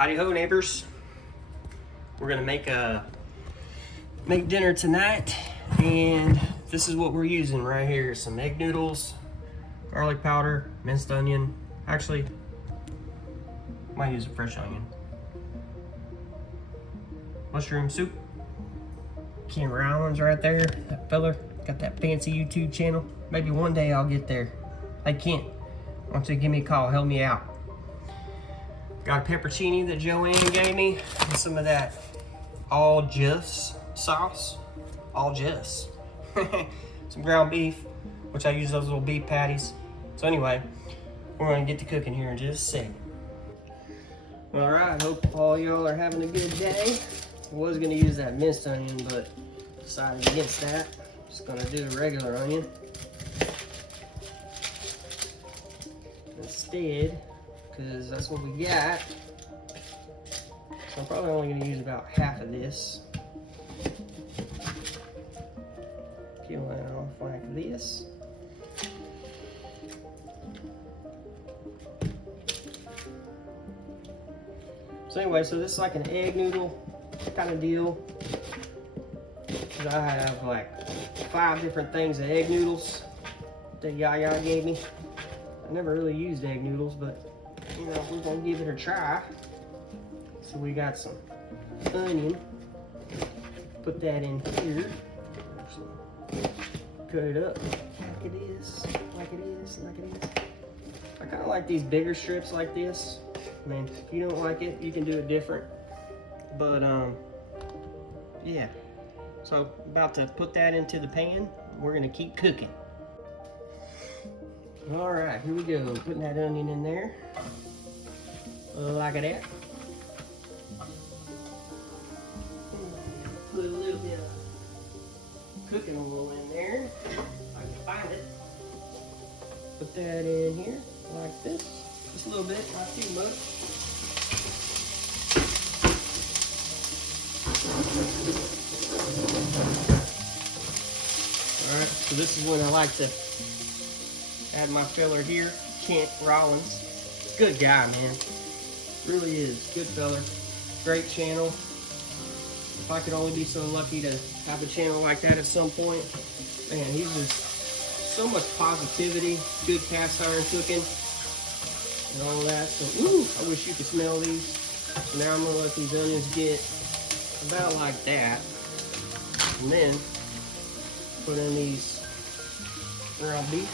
Howdy ho, neighbors. We're gonna make dinner tonight, and this is what we're using right here. Some egg noodles, garlic powder, minced onion. Actually, might use a fresh onion. Mushroom soup. Ken Rollins right there, that fella. Got that fancy YouTube channel. Maybe one day I'll get there. Hey Kent, why don't you give me a call, help me out. Got a peppercini that Joanne gave me, and some of that all just sauce. All just. Some ground beef, which I use those little beef patties. So anyway, we're gonna get to cooking here in just a second. All right, hope all y'all are having a good day. I was gonna use that minced onion, but decided against that. Just gonna do the regular onion instead, because that's what we got. So I'm probably only gonna use about half of this. Peel that off like this. So anyway, so this is like an egg noodle kind of deal. I have like 5 different things of egg noodles that Yaya gave me. I never really used egg noodles, but you know, we're gonna give it a try. So we got some onion. Put that in here. Actually, cut it up like it is, like it is, like it is. I kind of like these bigger strips like this. I mean, if you don't like it, you can do it different. But yeah. So about to put that into the pan. We're gonna keep cooking. All right, here we go. Putting that onion in there, like that. Put a little bit of cooking oil in there, if I can find it. Put that in here, like this. Just a little bit, not too much. Alright, so this is when I like to add my fella here, Kent Rollins. Good guy, man. Really is. Good fella. Great channel. If I could only be so lucky to have a channel like that at some point. Man, he's just so much positivity, good cast iron cooking, and all that. So, ooh, I wish you could smell these. So now I'm gonna let these onions get about like that. And then put in these ground beef,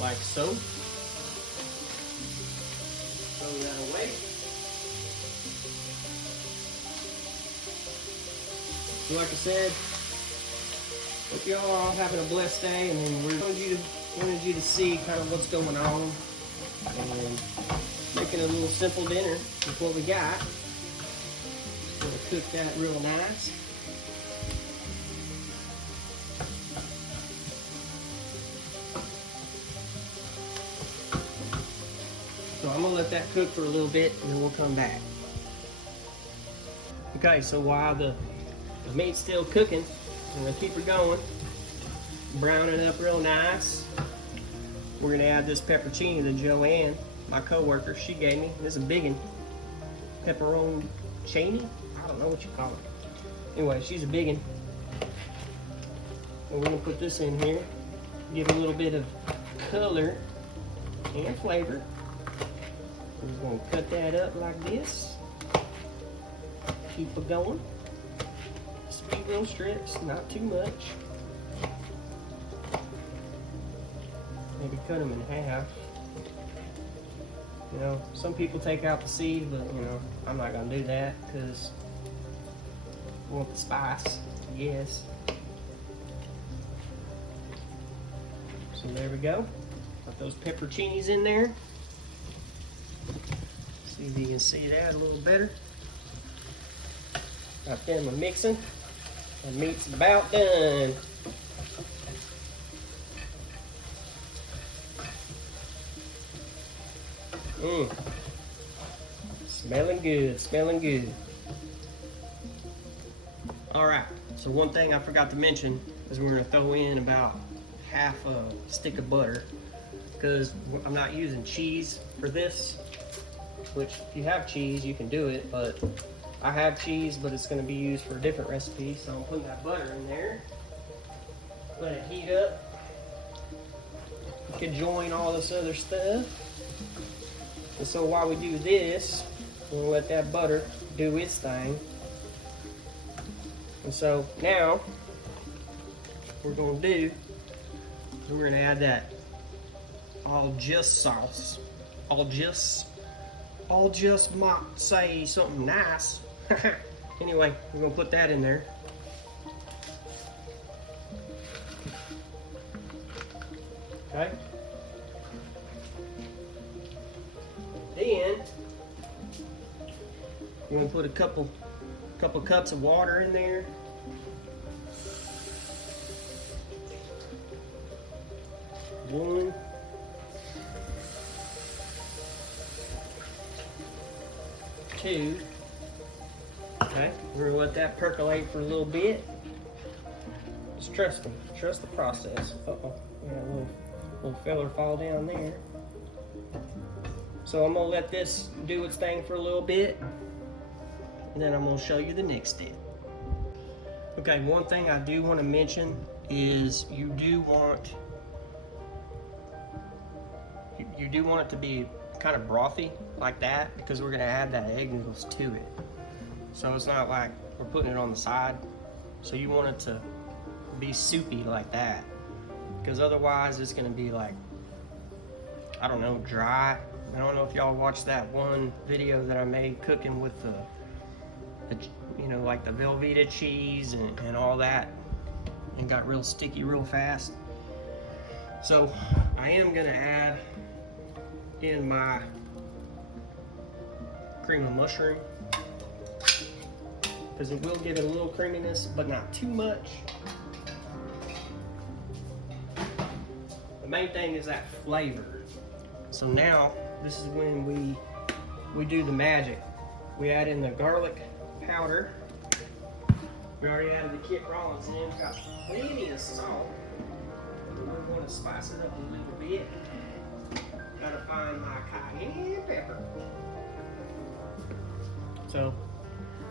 like so. Throw that away. So like I said, hope y'all are all having a blessed day, and then we wanted you to see kind of what's going on, and making a little simple dinner with what we got. Gonna cook that real nice. So I'm gonna let that cook for a little bit, and then we'll come back. Okay, so while the meat's still cooking, I'm gonna keep her going, brown it up real nice. We're gonna add this peppercini that Joanne, my co-worker, she gave me. This is a big one. Pepperoncini? I don't know what you call it. Anyway, she's a big one. And we're gonna put this in here, give it a little bit of color and flavor. We're just gonna cut that up like this. Keep it going. Just a few little strips, not too much. Maybe cut them in half. You know, some people take out the seed, but you know, I'm not gonna do that because I want the spice, I guess. So there we go. Got those pepperoncinis in there. See if you can see that a little better. Got them a mixing. The meat's about done. Smelling good, smelling good. All right, so one thing I forgot to mention is we're gonna throw in about half a stick of butter because I'm not using cheese for this. which if you have cheese, you can do it, but I have cheese, but it's gonna be used for a different recipe. So I'm putting that butter in there. Let it heat up. You can join all this other stuff. And so while we do this, we'll let that butter do its thing. And so now, what we're gonna add that all just sauce. All just might say something nice. Anyway, we're gonna put that in there. Okay. Then we're gonna put a couple cups of water in there. One. Two. Okay, we're gonna let that percolate for a little bit. Just trust them. Trust the process. Uh-oh, we got a little feller fall down there. So I'm gonna let this do its thing for a little bit, and then I'm gonna show you the next step. Okay, one thing I do want to mention is you do want it to be kind of brothy like that, because we're gonna add that egg noodles to it. So it's not like we're putting it on the side. So you want it to be soupy like that, because otherwise it's gonna be like, I don't know, dry. I don't know if y'all watched that one video that I made cooking with the you know, like the Velveeta cheese and all that, and got real sticky real fast. So I am gonna add in my cream of mushroom, because it will give it a little creaminess, but not too much. The main thing is that flavor. So now this is when we do the magic. We add in the garlic powder. We already added the Kit Rollins in. We've got plenty of salt. We're going to spice it up a little bit. Gotta find my cayenne pepper. So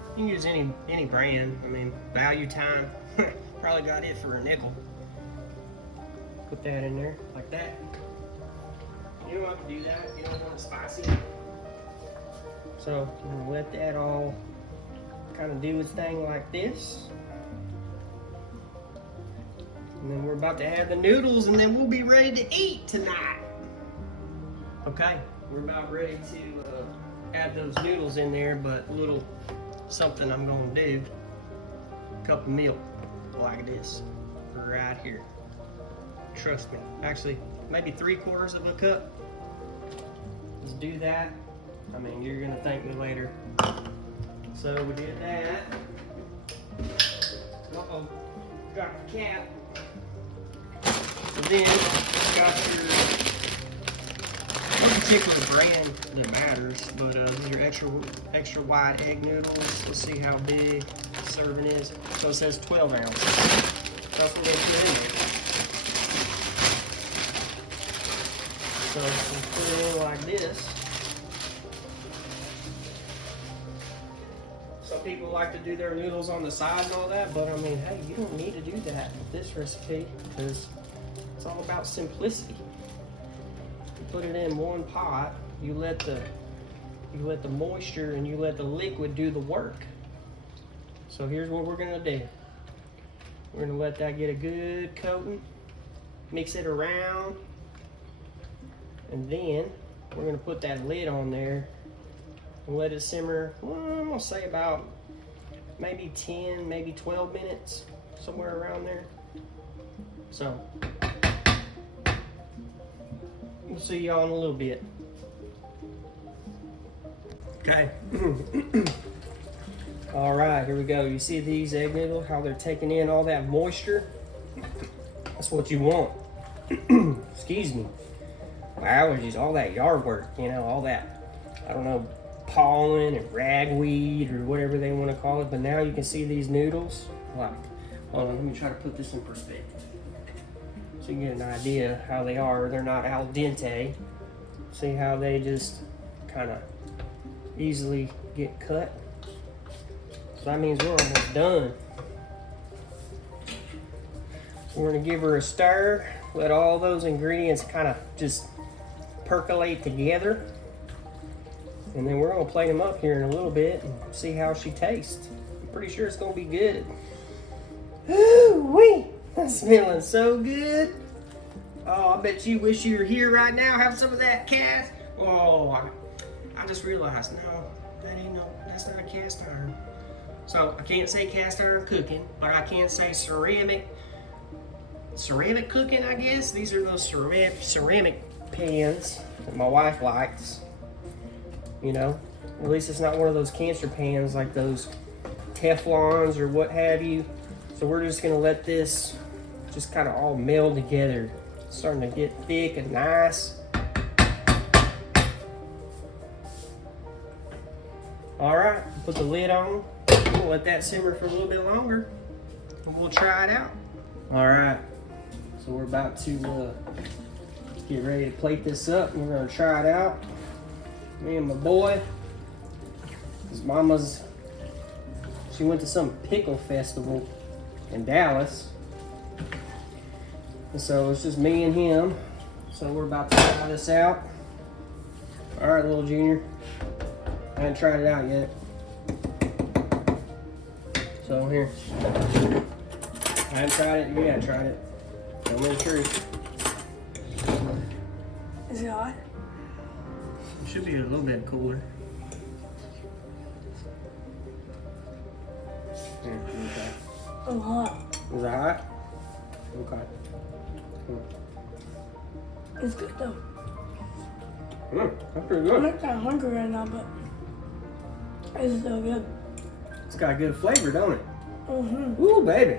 you can use any brand. I mean, Value Time. Probably got it for a nickel. Put that in there like that. You don't have to do that. You don't want it spicy. So I'm gonna let that all kind of do its thing like this. And then we're about to add the noodles, and then we'll be ready to eat tonight. Okay, we're about ready to add those noodles in there, but a little something I'm gonna do. A cup of milk like this right here. Trust me. Actually, maybe 3/4 of a cup. Let's do that. I mean, you're gonna thank me later. So we did that. Uh-oh, dropped the cap. So then, got your, no particular brand that matters, but these are extra wide egg noodles. Let's see how big the serving is. So it says 12 ounces. That's what they put in there. So we put it in like this. Some people like to do their noodles on the side and all that, but I mean, hey, you don't need to do that with this recipe, because it's all about simplicity. You put it in one pot, you let the moisture and you let the liquid do the work. So here's what we're gonna do. We're gonna let that get a good coating, mix it around, and then we're gonna put that lid on there and let it simmer, well, I'm gonna say about maybe 10, maybe 12 minutes, somewhere around there. So, we'll see y'all in a little bit. Okay. All right, here we go. You see these egg noodles, how they're taking in all that moisture? That's what you want. Excuse me. My allergies, all that yard work, you know, all that, I don't know, pollen and ragweed or whatever they want to call it. But now you can see these noodles. Like, hold on, let me try to put this in perspective so you can get an idea how they are. They're not al dente. See how they just kind of easily get cut. So that means we're almost done. We're gonna give her a stir, let all those ingredients kind of just percolate together. And then we're gonna plate them up here in a little bit and see how she tastes. I'm pretty sure it's gonna be good. Ooh-wee, that's smelling so good. Oh, I bet you wish you were here right now, have some of that cast. Oh, I just realized, no, that's not a cast iron. So I can't say cast iron cooking, but I can say ceramic cooking, I guess. These are those ceramic pans that my wife likes. You know, at least it's not one of those cancer pans like those Teflons or what have you. So we're just gonna let this just kind of all meld together. It's starting to get thick and nice. All right, put the lid on. We'll let that simmer for a little bit longer and we'll try it out. All right, so we're about to get ready to plate this up. We're gonna try it out. Me and my boy, his mama's, she went to some pickle festival in Dallas. And so it's just me and him. So we're about to try this out. All right, little junior. I haven't tried it out yet. So here. I haven't tried it. You haven't tried it. Tell me the truth. Is it hot? It should be a little bit cooler. Here, okay. Oh, hot. Is it hot? Okay. It's good though. That's pretty I'm good. not kind of hungry right now, but it's still good. It's got good flavor, don't it? Mm-hmm. Ooh, baby.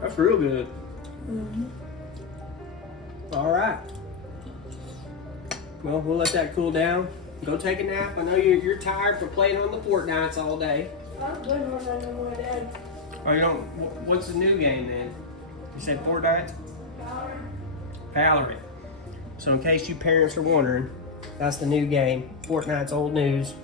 That's real good. Mm-hmm. All right. Well, we'll let that cool down. Go take a nap. I know you're tired from playing on the Fortnites all day. I'm good when I'm with my dad. Oh, you don't. What's the new game then? You said Fortnite? Valorant. So in case you parents are wondering, that's the new game. Fortnite's old news.